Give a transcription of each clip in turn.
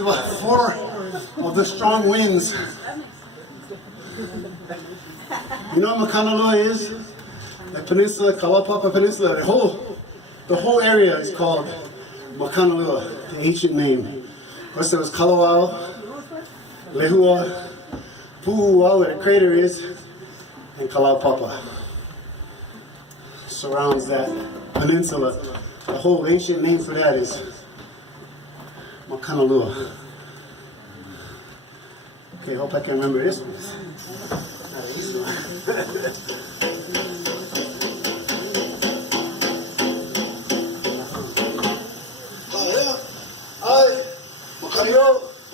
is about 4 of the strong winds. You know what Makanaloa is? The peninsula, Kalaupapa Peninsula, the whole area is called Makanaloa, the ancient name. First there was Kalawao, Lehua, Pu'uwa, where the crater is, and Kalaupapa surrounds that peninsula. The whole ancient name for that is Makanaloa. Okay, hope I can remember this one. Not an easy one.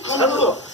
Makanaloa.